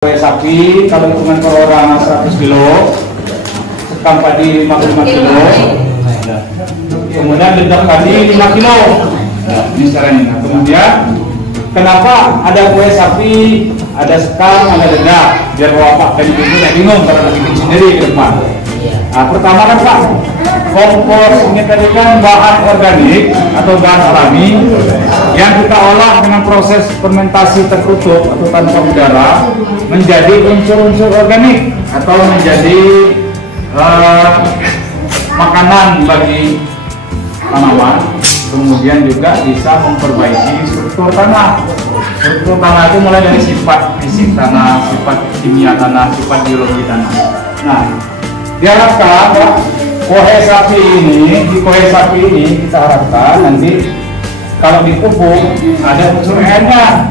Sapi kalau hitungan per orang 100 kilo, sekam padi 55 kilo, kemudian dedak padi 5 kilo. Nah, ini caranya. Nah, kemudian kenapa ada kue sapi, ada sekam, ada dedak? Biar bapak dan ibu tidak bingung karena bikin sendiri ke depan. Nah, pertama kan Pak, kompos ini tadi kan bahan organik atau bahan alami yang kita olah dengan proses fermentasi tertutup atau tanpa udara menjadi unsur-unsur organik atau menjadi makanan bagi tanaman. Kemudian juga bisa memperbaiki struktur tanah. Struktur tanah itu mulai dari sifat fisik tanah, sifat kimia tanah, sifat biologi tanah. Nah, diharapkan ya, kue sapi ini, di kue sapi ini kita harapkan nanti kalau dipupuk ada unsur airnya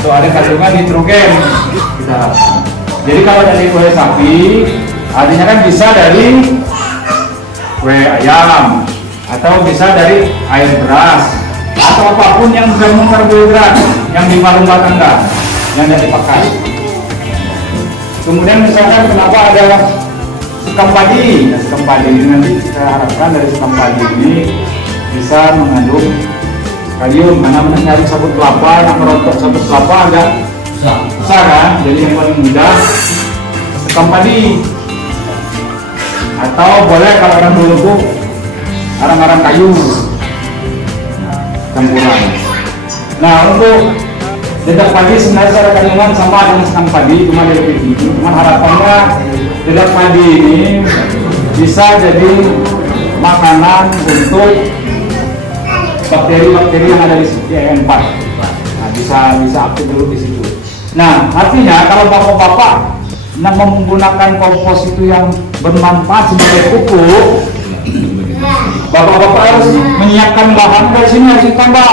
atau ada kandungan nitrogen kita harapkan. Jadi kalau dari kue sapi artinya kan bisa dari kue ayam atau bisa dari air beras atau apapun yang mengandung karbohidrat yang dimakan tangga yang tidak dipakai. Kemudian misalkan kenapa ada sekam padi? Nah, sekam padi ini nanti kita harapkan dari sekam padi ini bisa mengandung kalium karena mencari sabut kelapa, yang merontok sabut kelapa agak besar kan, jadi yang paling mudah sekam padi. Atau boleh kalau orang dulu tuh arang-arang kayu campuran. Nah, untuk dedak padi sebenarnya secara kandungan sama dengan sekam padi, cuma dia lebih tinggi. Cuma harapannya dedak padi ini bisa jadi makanan untuk bakteri-bakteri yang ada di E4. Nah, bisa aktif dulu di situ. Nah, artinya kalau bapak-bapak menggunakan kompos itu yang bermanfaat sebagai pupuk, bapak-bapak harus menyiapkan bahan dari sini harus ditambah.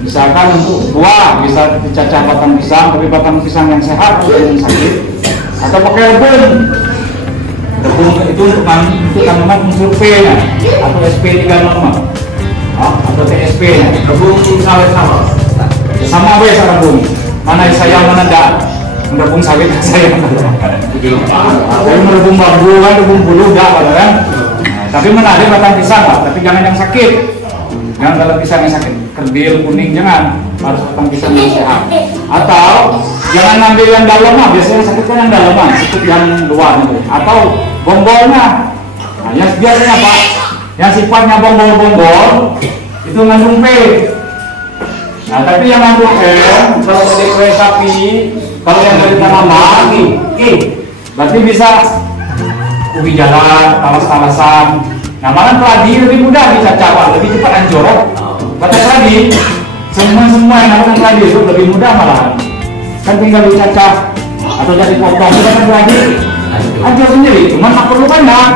Misalkan untuk buah bisa dicacah batang pisang, tapi batang pisang yang sehat bukan yang sakit. Atau pakai rebung. Rebung itu untuk tanaman unsur P nya atau SP365 atau TSP nya. Rebung sawit sama wes rebung. Mana saya mana dak. Rebung sawit saya. Tapi merebung bambu kan rebung bulu dak kan. Tapi menarik batang pisang Pak, tapi jangan yang sakit. Jangan kalau pisang yang sakit, kerdil, kuning, jangan. Harus batang pisang yang sehat. Atau jangan ambil yang dalam, biasanya sakit kan yang dalam, sakit yang luar itu. Atau bonggolnya. Nah, yang biasanya Pak, yang sifatnya bonggol-bonggol itu mengandung P. Nah, tapi yang mengandung M, kalau dari kue sapi, kalau yang dari tanaman, berarti bisa ubi jalan, talas-talasan. Nah, malah keladi lebih mudah dicacah Pak, lebih cepat anjorok. Batas keladi, semua yang namanya keladi itu lebih mudah malah. Kan tinggal dicacah atau jadi potong, itu kan keladi anjor sendiri, cuma tak perlu banyak.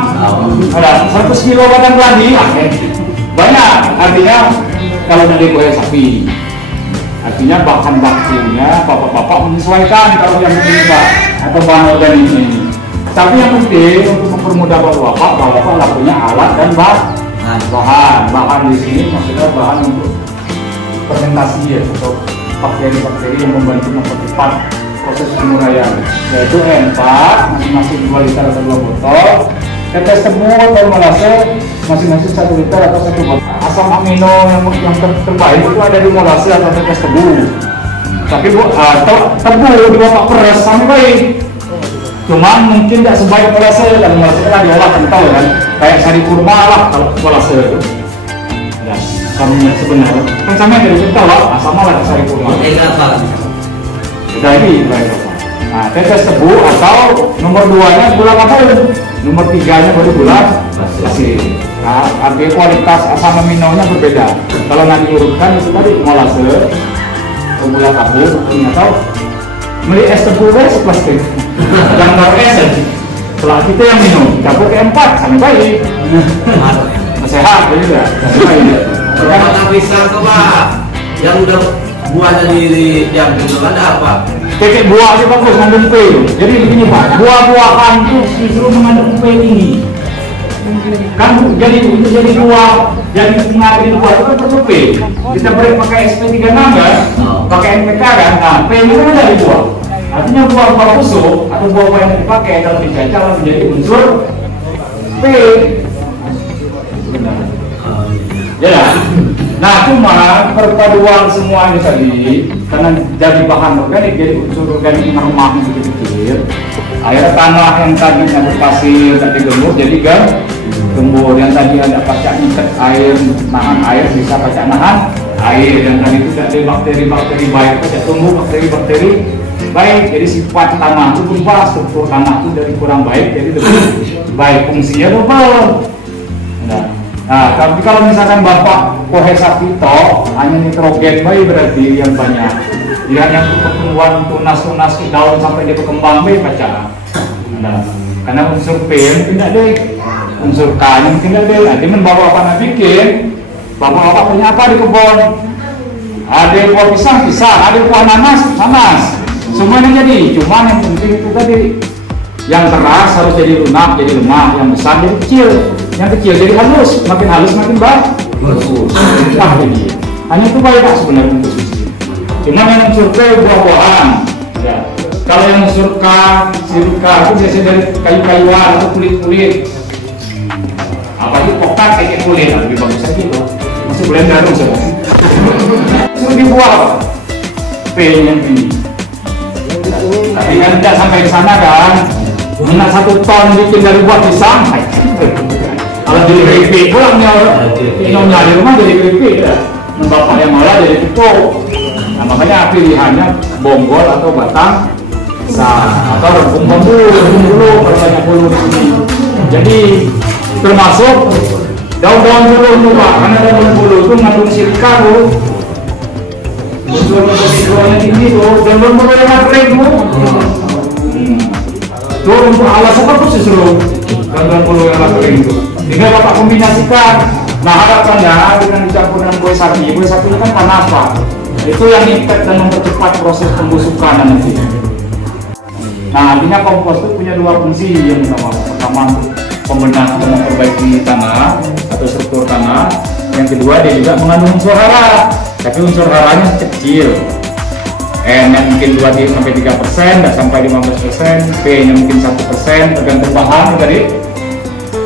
Ada 100 kilo batang keladi, banyak. Artinya kalau dari kue sapi, artinya bahan bakunya bapak-bapak menyesuaikan kalau yang ini Pak, atau bahan organik ini. Tapi yang penting untuk mempermudah bapak nggak punya alat dan bahan di sini maksudnya bahan untuk fermentasi ya, atau bakteri-bakteri yang membantu mempercepat proses penguraian, yaitu N4 masing-masing 2 liter atau 2 botol, tetes tebu atau molase masing-masing 1 liter atau 1 botol. Asam amino yang terbaik itu ada di molase atau tetes tebu. Tapi tebu di bapak peres sama baik. Cuman mungkin tidak sebaik molase, dan molase kan diolah kental kan, kayak sari kurma lah kalau molase itu. Ya, sama sebenarnya kan sama dari kental lah, sama lah sari kurma. Jadi baik. Nah, tetes tebu atau nomor 2-nya gula kapur, nomor 3-nya baru gula pasir. Nah, artinya kualitas asam aminonya berbeda. Kalau nanti urutkan itu tadi molase, gula kapur, atau beli es tebu es plastik. Jangan taruh es aja. Setelah kita yang minum, campur ke 4 sampai baik. Sehat juga. Batang pisang tuh Pak, yang udah buahnya diambil itu ada apa? Kekek buah itu bagus mengandung P. Jadi begini Pak, buah-buahan itu justru mengandung P tinggi. Kan jadi buah, jadi mengambil buah itu kan perlu P. Kita boleh pakai SP36 kan, pakai NPK kan. Nah, P itu kan dari buah. Artinya buah-buah busuk atau buah-buah yang dipakai dalam dicacah menjadi unsur P. Ya. Nah, cuma perpaduan semua ini tadi karena jadi bahan organik, jadi unsur organik yang remah kecil. Air tanah yang tadinya berpasir tak digembur jadi gembur, yang tadi ada pacak ikat air, nahan air bisa pacak nahan air, yang tadi itu ada bakteri-bakteri baik pacak tumbuh bakteri-bakteri baik. Jadi sifat tanah itu berubah, struktur tanah itu dari kurang baik jadi lebih baik, fungsinya double. Nah, tapi kalau misalkan Bapak kohe sapi toh hanya nitrogen baik berarti yang banyak. Dia yang pertumbuhan tunas-tunas daun sampai dia berkembang baik baca. Nah, karena unsur P tidak deh, unsur K tidak deh. Nanti membawa apa bikin? Bapak punya apa di kebun? Ada buah pisang, ada buah nanas. Semuanya jadi. Cuma yang penting itu tadi. Yang keras harus jadi lunak, jadi lemah. Yang besar jadi kecil. Yang kecil jadi halus, makin halus makin bagus. Nah, jadi hanya itu baik sebenarnya untuk susu. Cuma yang unsur P buah-buahan. Ya. Kalau yang unsur K, sirika itu biasanya dari kayu-kayuan atau kulit-kulit. Apalagi pokat kayak kulit, lebih bagus aja itu. Masih blender unsur. Suruh dibuat P yang ini. Tapi kan tidak sampai ke sana kan. Minat 1 ton bikin dari buah pisang. Kalau jadi keripik pulangnya minumnya di rumah jadi keripik ya. Bapak yang malah jadi pupuk. Nah, makanya pilihannya bonggol atau batang atau rebung bulu, banyak bulu di sini. Jadi termasuk daun-daun bulu itu Pak, karena daun bulu itu mengandung silika tuh. Unsur-unsurnya tinggi tuh, daun bulu yang kering tuh. Tuh untuk alas apa tuh justru daun bulu yang kering itu. Tinggal Bapak kombinasikan. Nah, harapannya dengan dicampur dengan kue sapi itu kan panafa. Itu yang impact dan mempercepat proses pembusukan nanti. Nah, artinya kompos itu punya 2 fungsi yang utama. Pertama untuk pembenahan atau memperbaiki tanah atau struktur tanah. Yang kedua dia juga mengandung unsur hara. Tapi unsur haranya kecil. N-nya mungkin 2-3%, tidak sampai 15%. P-nya mungkin 1%, tergantung bahan tadi.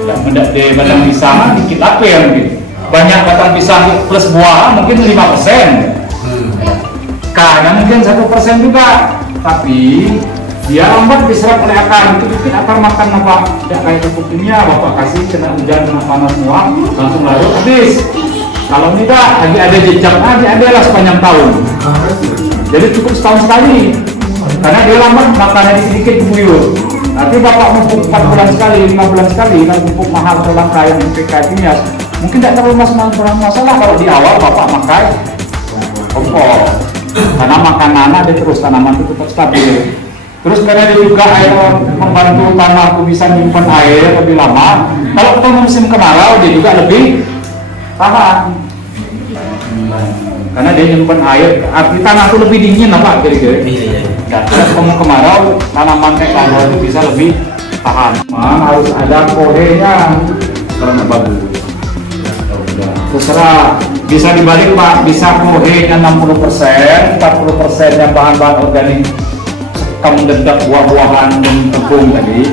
Mendak di batang pisang dikit apa ya mungkin. Banyak batang pisang plus buah mungkin 5%. K-nya mungkin 1% juga. Tapi dia lambat diserap oleh akar, dikit-dikit akar makan apa? Tidak kayak pupuk kimia, Bapak kasih kena hujan, kena panas semua, langsung larut habis. Kalau tidak, lagi ada jejak, ada lah sepanjang tahun. Jadi cukup setahun sekali, karena dia lambat makannya dikit-dikit buyur. Nanti Bapak pupuk 4 bulan sekali, 5 bulan sekali, kalau pupuk mahal atau langka yang kayak kimia, mungkin tidak terlalu masalah kalau di awal Bapak pakai kompos. Karena makanan dia terus tanaman itu tetap stabil. Terus karena dia juga air membantu tanah itu bisa menyimpan air lebih lama. Kalau kita musim kemarau dia juga lebih tahan. Karena dia menyimpan air, arti tanah itu lebih dingin apa kira-kira. Dan kalau kemarau tanaman kayak kayu itu bisa lebih tahan. Harus ada kodenya karena bagus. Terserah, bisa dibalik Pak, bisa kohenya 60%, 40% nya bahan-bahan organik kamu dedak buah-buahan dan tepung tadi.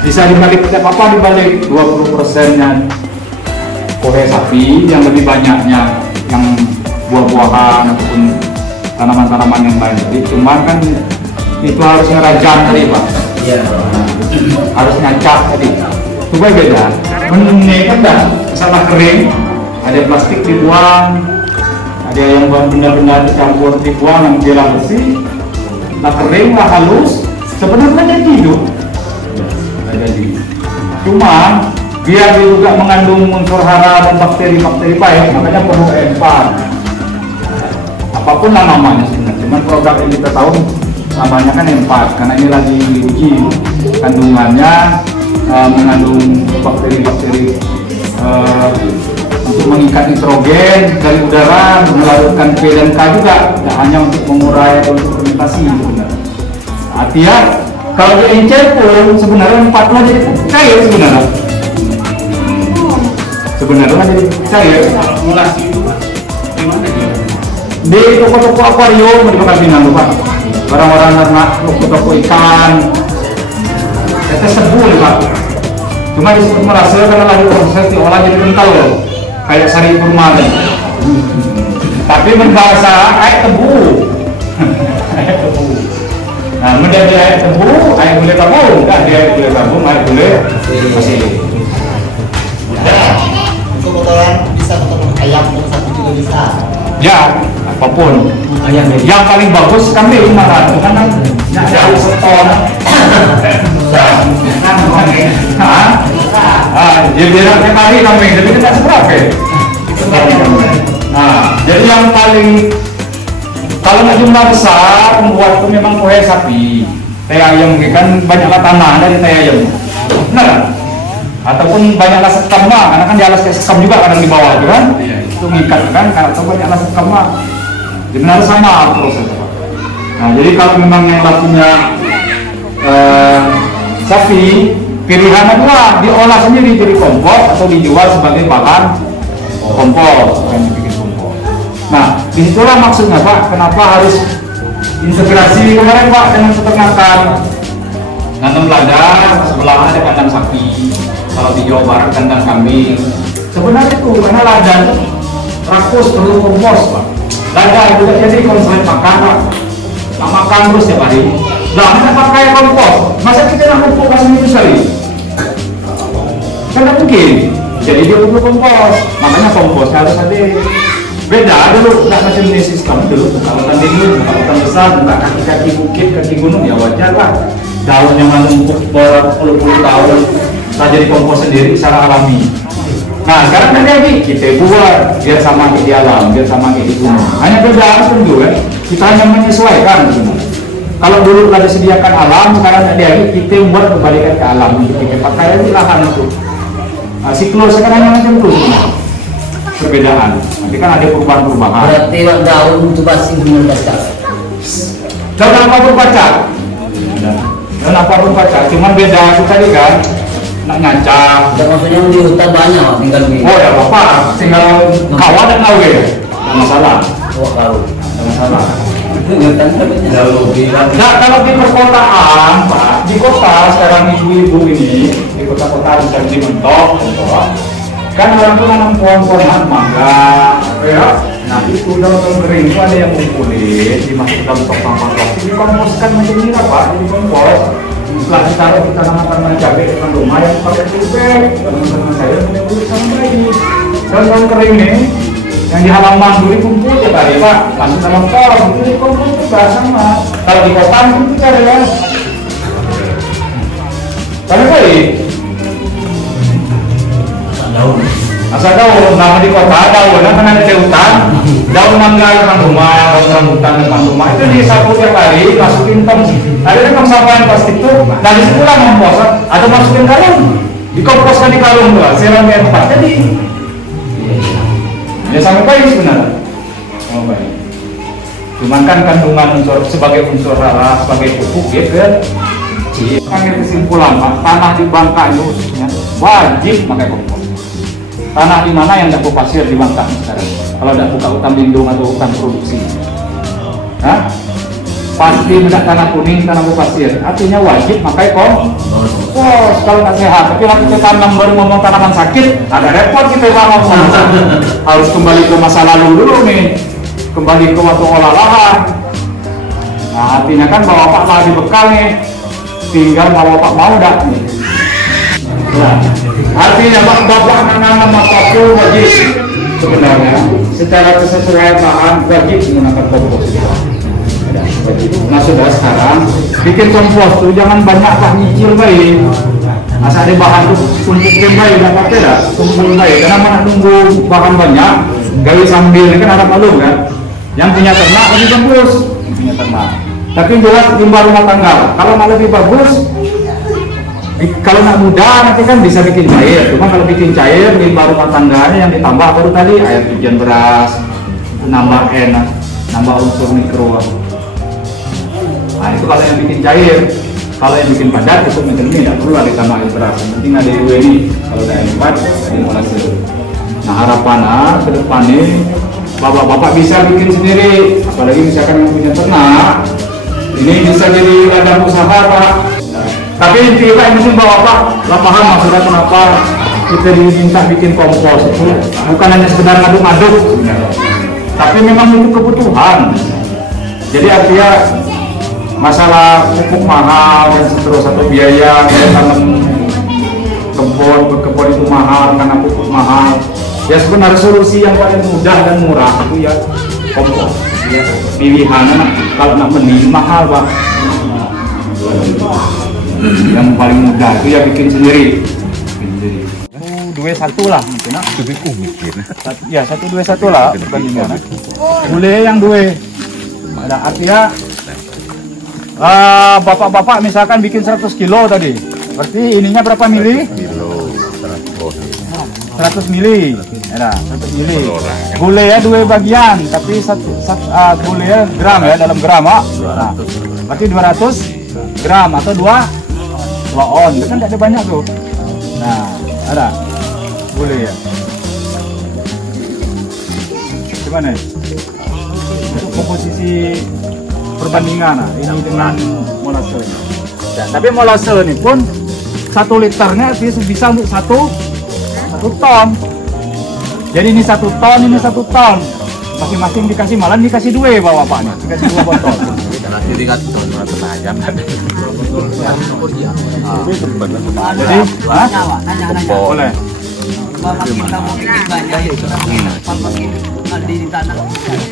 Bisa dibalik, tidak apa-apa dibalik 20% nya kohe sapi, yang lebih banyaknya yang buah-buahan ataupun tanaman-tanaman yang lain tadi. Cuman kan itu harus ngerajam tadi Pak. Iya. Harus ngacak tadi. Coba beda. Menurutnya kan dah, salah kering. Ada plastik dibuang, ada yang benda-benda dicampur dibuang yang bilang bersih, nah kering, nah halus, sebenarnya hidup. Jadi, cuma biar dia juga mengandung unsur hara dan bakteri-bakteri baik, makanya perlu N4. Apapun lah namanya sebenarnya, cuman produk yang kita tahu namanya kan N4, karena ini lagi diuji kandungannya mengandung bakteri-bakteri untuk mengikat nitrogen dari udara, melarutkan P dan K juga, tidak hanya untuk mengurai atau untuk fermentasi sebenarnya. Artinya kalau dia encer pun sebenarnya 4 lah jadi cair sebenarnya. Sebenarnya jadi cair. Formulasi itu di mana dia? Di toko-toko akuarium di Pekalongan Pak. orang-orang ternak toko ikan tetes tebu nih Pak. Cuma disebut merasa karena lagi proses diolah jadi kental loh, kayak sari kurma nih. Tapi berbahasa kayak tebu. Kayak tebu. Nah, menjadi air tebu, air gulai tabung, enggak dia air gulai tabung, air gulai pasir. Untuk kotoran bisa kotoran ayam satu juga bisa. Ya, apapun. Yang paling bagus kambing malah, karena ada seton. Jadi dia kali kambing, jadi tidak seberapa. Nah, jadi yang paling kalau nggak jumlah besar, membuat itu memang kue sapi, teh ayam kan banyaklah tanah dari teh ayam, benar kan? Ataupun banyaklah sekam mah, karena kan di alas kayak sekam juga kadang di bawah itu kan, itu ngikat kan, karena itu banyaklah sekam mah, jadi harus sama prosesnya. Nah, jadi kalau memang yang punya sapi, pilihan adalah diolah sendiri jadi kompos atau dijual sebagai bahan kompos, yang dibikin kompos. Nah, disitulah maksudnya Pak, kenapa harus integrasi kemarin Pak dengan peternakan. Nanam lada, sebelah ada kandang sapi, kalau di Jawa Barat kandang kambing. Sebenarnya itu karena lada rakus perlu kompos Pak. Lada itu jadi konslet makan Pak, nggak makan terus tiap hari. Lah kita pakai kompos, masa kita nggak pupuk kasih itu sekali? Kan tidak mungkin. Jadi dia perlu kompos, makanya kompos harus ada. Beda dulu, nggak macam ini sistem dulu. Kalau tadi dulu, kalau hutan besar, buka kaki-kaki bukit, kaki gunung, ya wajar lah. Daun yang menumpuk berpuluh-puluh tahun, kita jadi kompos sendiri secara alami. Nah, sekarang kan lagi kita buat biar sama di alam, biar sama di gunung. Hanya beda tentu kan. Kita hanya menyesuaikan. Kalau dulu sudah disediakan alam, sekarang lagi kita buat kembalikan ke alam. Kita pakai di lahan itu. Siklus sekarang hanya macam itu. Perbedaan, nanti kan ada perubahan-perubahan. Berarti daun itu pasti membaca. Dan apa berbaca? Dan apa berbaca? Cuman beda itu tadi kan, nak ngancam. Dan maksudnya di hutan banyak tinggal di. Oh ya apa? Tinggal kawan dan lawe, tidak masalah. Oh kalau. Tidak masalah. Nah, kalau di perkotaan, Pak, di kota sekarang ibu-ibu ini, di kota-kota misalnya di Mentok, kan orang tuh nanam pohon-pohonan mangga, ya. Nah itu daun kering itu ada yang kulit, dimasukkan ke sampah plastik, dikomposkan macam ini lah Pak, jadi kompos. Setelah ditaruh kita tanam cabai depan rumah yang pakai bag, teman-teman saya punya kulit sama ini. Daun kering ini yang di halaman dulu kumpul ya tadi Pak, langsung dalam pot, itu dikompos juga sama. Kalau di kota itu kita ada, tapi baik. Asal daun, nama di kota daun, kan ada di hutan, daun mangga depan rumah, daun rambutan depan rumah itu disapu tiap hari, masukin tong, ada tong sampah plastik itu, nah disitulah kompos atau masukin karung, dikomposkan di karung tuh, seram yang tepat jadi, ya sampai baik sebenarnya, sama baik. Cuman kan kandungan unsur sebagai unsur hara, sebagai pupuk gitu ya. Kan kesimpulan Pak, tanah di Bangka itu khususnya wajib pakai kompos. Tanah di mana yang tidak pasir di Bangka sekarang? Kalau tidak buka hutan lindung atau hutan produksi, nah, pasti tidak tanah kuning, tanah pasir. Artinya wajib pakai kompos kalau nggak sehat. Tapi waktu kita tanam baru ngomong tanaman sakit, ada repot kita ngomong. Harus kembali ke masa lalu dulu nih, kembali ke waktu olah lahan. Nah, artinya kan bapak malah dibekal nih, tinggal bapak mau dah nih. Nah, artinya bapak menanam apapun wajib sebenarnya secara kesesuaian lahan wajib menggunakan kompos. Nah sudah sekarang bikin kompos tuh jangan banyak Pak, nyicil baik. Asal ada bahan tuh tumpukin baik, nggak apa-apa dah, tumpul baik. Karena mana tunggu bahan banyak, gawe sambil kan ada malu kan. Yang punya ternak lebih bagus, punya ternak. Tapi jelas limbah rumah tangga. Kalau mau lebih bagus, kalau nak mudah nanti kan bisa bikin cair. Cuma kalau bikin cair limbah rumah tangganya yang ditambah baru tadi air hujan beras, nambah enak, nambah unsur mikro. Nah itu kalau yang bikin cair. Kalau yang bikin padat itu mungkin ini tidak perlu ada tambah air beras. Yang penting ada dua ini. Kalau ada air empat, ada molase. Nah harapannya ke depan ini bapak-bapak bisa bikin sendiri. Apalagi misalkan yang punya ternak. Ini bisa jadi ladang usaha Pak. Tapi intinya ini sih Bapak lah paham maksudnya kenapa kita diminta bikin kompos itu bukan hanya sekedar ngaduk-ngaduk sebenarnya. Tapi memang itu kebutuhan. Jadi artinya masalah pupuk mahal dan seterusnya atau biaya tanam berkebun itu mahal karena pupuk mahal. Ya sebenarnya solusi yang paling mudah dan murah itu ya kompos. Ya, pilihannya kalau nak beli mahal Pak. Yang paling mudah itu ya bikin sendiri. Dua satu lah mungkin lah. Ya 1-2-1 lah perbandingan. Boleh yang dua. Ada artinya bapak-bapak misalkan bikin 100 kilo tadi. Berarti ininya berapa mili? 100 mili. Ada 100 mili. Gulai ya dua bagian, tapi gulai ya gram ya dalam gram Pak. Nah, berarti 200 gram atau 2 on. Itu kan tidak ada banyak tuh. Nah, ada gulai ya. Gimana? Untuk komposisi perbandingan ini dengan molase. Ya, tapi molase ini pun 1 liternya bisa untuk 1 ton. Jadi ini 1 ton, ini 1 ton. Masing-masing dikasih malah dikasih 2 bapak-bapaknya, dikasih 2 botol. Jadi kan ton aja. Jadi, boleh.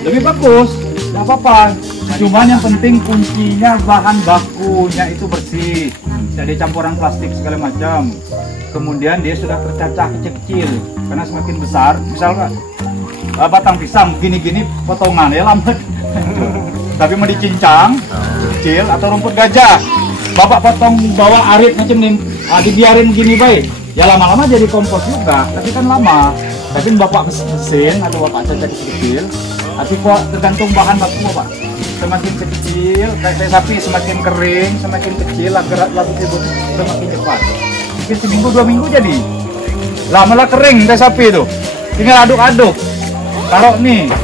Lebih bagus, nggak apa-apa. Cuman yang penting kuncinya bahan bakunya itu bersih, tidak ada campuran plastik segala macam. Kemudian dia sudah tercacah kecil-kecil, karena semakin besar, misalnya batang pisang gini-gini potongan ya lambat. Tapi mau dicincang kecil atau rumput gajah, bapak potong bawa arit macam ini, dibiarin gini baik. Ya lama-lama jadi kompos juga, tapi kan lama. Tapi bapak mesin atau bapak cacah kecil, tapi kok tergantung bahan baku Pak. Semakin kecil, kayak sapi semakin kering, semakin kecil, gerak lagu tersebut semakin cepat. Mungkin seminggu 2 minggu jadi. Lama-lama kering kayak sapi itu. Tinggal aduk-aduk. Taruh nih,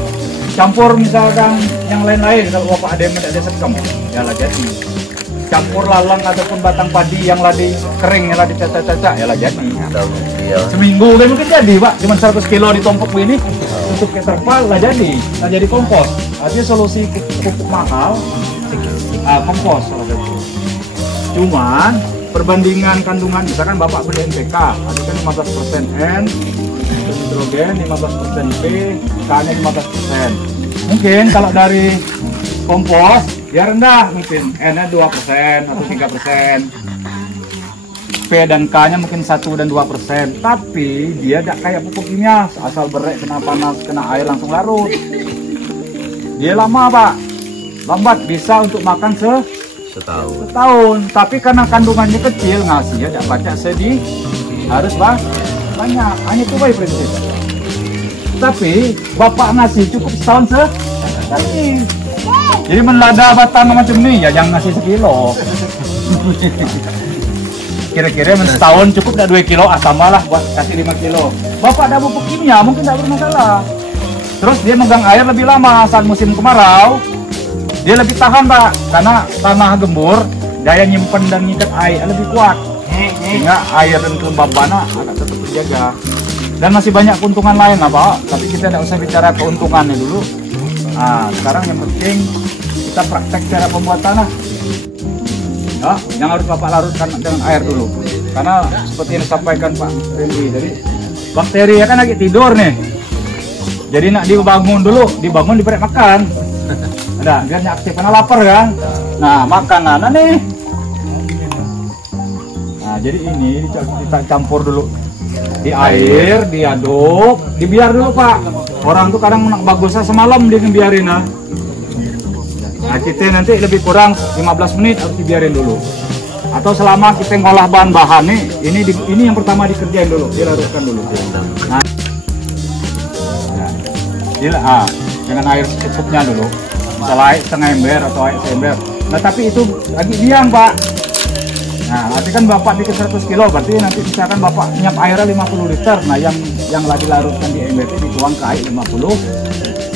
campur misalkan yang lain-lain. Kalau bapak ada yang tidak ada sekem, ya lah jadi. Campur lalang ataupun batang padi yang lagi kering, yang lagi cacak-cacak, ya lah jadi. Seminggu kan mungkin jadi Pak, cuma 100 kilo ditumpuk ini, tutup ke terpal lah jadi kompos. Artinya solusi pupuk mahal, kompos salah satu. Cuman perbandingan kandungan, misalkan bapak beli NPK, ada kan 15% N, nitrogen 15% P, K-nya 15%. Mungkin kalau dari kompos ya rendah, mungkin N-nya 2% atau 3%, P dan K-nya mungkin 1 dan 2%, tapi dia tidak kayak pupuk kimia, asal berek kena panas, kena air langsung larut. Dia lama Pak, lambat bisa untuk makan setahun. Tapi karena kandungannya kecil, ngasihnya tidak baca sedih, harus banyak, hanya itu baik prinsip. Tapi bapak ngasih cukup setahun sekali. Jadi menlada batang macam ini ya jangan ngasih 1 kilo. Kira-kira setahun cukup dah 2 kilo, tambahlah buat kasih 5 kilo. Bapak ada pupuk kimia mungkin tidak bermasalah. Terus dia megang air lebih lama saat musim kemarau. Dia lebih tahan Pak, karena tanah gembur, daya nyimpen dan ngikat air lebih kuat. Sehingga air dan kelembabannya agak tetap terjaga. Dan masih banyak keuntungan lain lah Pak, tapi kita tidak usah bicara keuntungannya dulu. Nah, sekarang yang penting kita praktek cara pembuatan lah. Ya, yang harus bapak larutkan dengan air dulu. Karena seperti yang disampaikan Pak Randy, jadi bakteri ya kan lagi tidur nih. Jadi nak dibangun dulu, diberi makan. Ada, biar aktif karena lapar kan. Nah, makanan nih. Nah, jadi ini kita campur dulu di air, diaduk, dibiar dulu Pak. Orang tuh kadang bagusnya semalam dia ngebiarin nah. Nah, kita nanti lebih kurang 15 menit harus dibiarin dulu. Atau selama kita ngolah bahan-bahan nih, ini yang pertama dikerjain dulu, dilarutkan dulu. Nah, dengan air secukupnya dulu. Misalnya air setengah ember atau air seember. Nah, tapi itu lagi biang Pak. Nah, nanti kan bapak bikin 100 kilo, berarti nanti misalkan bapak nyiap airnya 50 liter. Nah, yang lagi larutkan di ember itu dituang ke air 50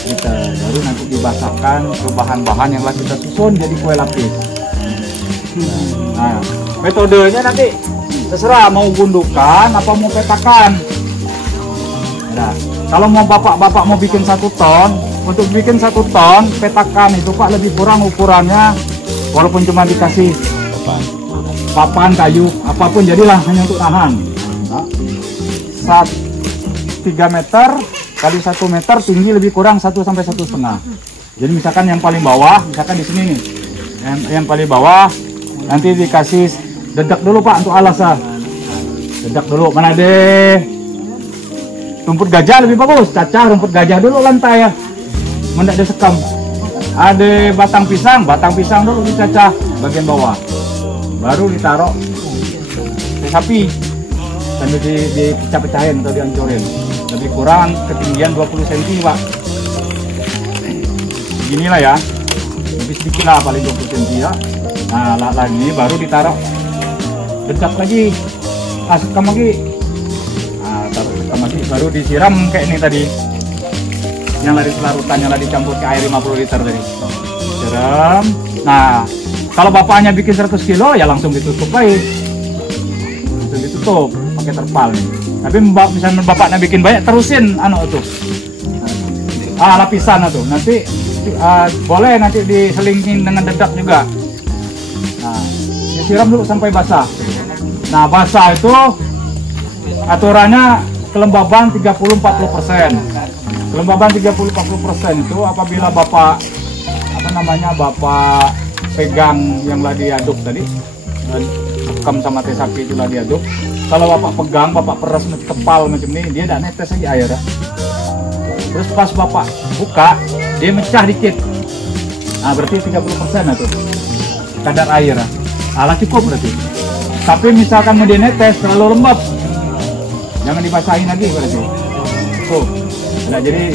liter. Baru nanti dibasahkan ke bahan-bahan yang lagi kita susun jadi kue lapis. Nah, metodenya nanti terserah mau gundukan apa mau petakan. Nah, kalau mau bapak mau bikin 1 ton, untuk bikin 1 ton petakan itu Pak lebih kurang ukurannya, walaupun cuma dikasih papan kayu apapun jadilah hanya untuk nahan. Nah, 3 meter kali 1 meter tinggi lebih kurang 1 sampai 1,5. Jadi misalkan yang paling bawah, misalkan di sini nih, yang paling bawah nanti dikasih dedak dulu Pak untuk alas dedak dulu. Mana deh rumput gajah lebih bagus, cacah rumput gajah dulu lantai ya, mendak disekam. Ada batang pisang dulu dicacah bagian bawah, baru ditaruh sapi sambil dipecah-pecahin atau dihancurin. Lebih kurang ketinggian 20 cm Pak. Beginilah ya, lebih sedikit lah paling 20 cm ya. Nah lagi baru ditaruh dedak lagi, sekam lagi. Nah taruh sekam lagi, baru disiram kayak ini tadi, yang lari selarutan yang lagi dicampur ke air 50 liter tadi. Siram. Nah kalau bapaknya bikin 100 kilo ya langsung ditutup aja, langsung ditutup pakai terpal nih. Tapi misalnya bapaknya bikin banyak, terusin itu lapisan itu nanti boleh nanti diselingin dengan dedak juga. Nah disiram dulu sampai basah. Nah basah itu aturannya kelembaban 30-40%. Kelembaban 30-40% itu apabila bapak bapak pegang yang lagi diaduk tadi, sekam sama teh sapi itu lagi diaduk. Kalau bapak pegang, bapak peras tepal macam ini, dia tidak netes aja air ya. Terus pas bapak buka, dia mecah dikit. Nah berarti 30% itu kadar air ya. Cukup berarti. Tapi misalkan mau dia netes terlalu lembab, jangan dibasahin lagi berarti. Tuh, nah jadi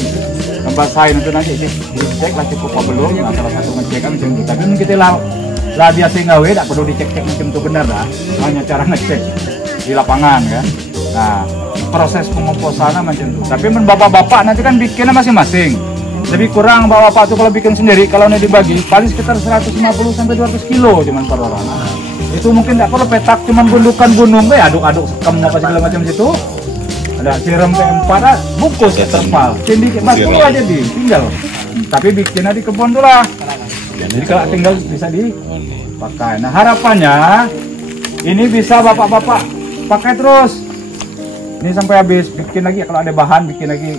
membasahin itu nanti dicek lah cukup apa belum. Nah, salah satu ngecek kan macam itu. Tapi kita lah biasa ngawe, tidak perlu dicek-cek macam itu benar dah. Hanya cara ngecek di lapangan kan. Nah proses pengomposan macam itu. Tapi bapak-bapak nanti kan bikinnya masing-masing. Lebih kurang bapak tuh kalau bikin sendiri, kalau ini dibagi paling sekitar 150 sampai 200 kilo cuman per orang. Nah, itu mungkin tidak perlu petak, cuman gundukan gunung aduk-aduk sekam apa segala macam situ. Ada siram P4 bungkus ya terpal. Sedikit batu aja tinggal. Tapi bikinnya di kebun dulu lah. Jadi kalau tinggal bisa dipakai. Nah harapannya ini bisa bapak-bapak pakai terus. Ini sampai habis, bikin lagi kalau ada bahan bikin lagi.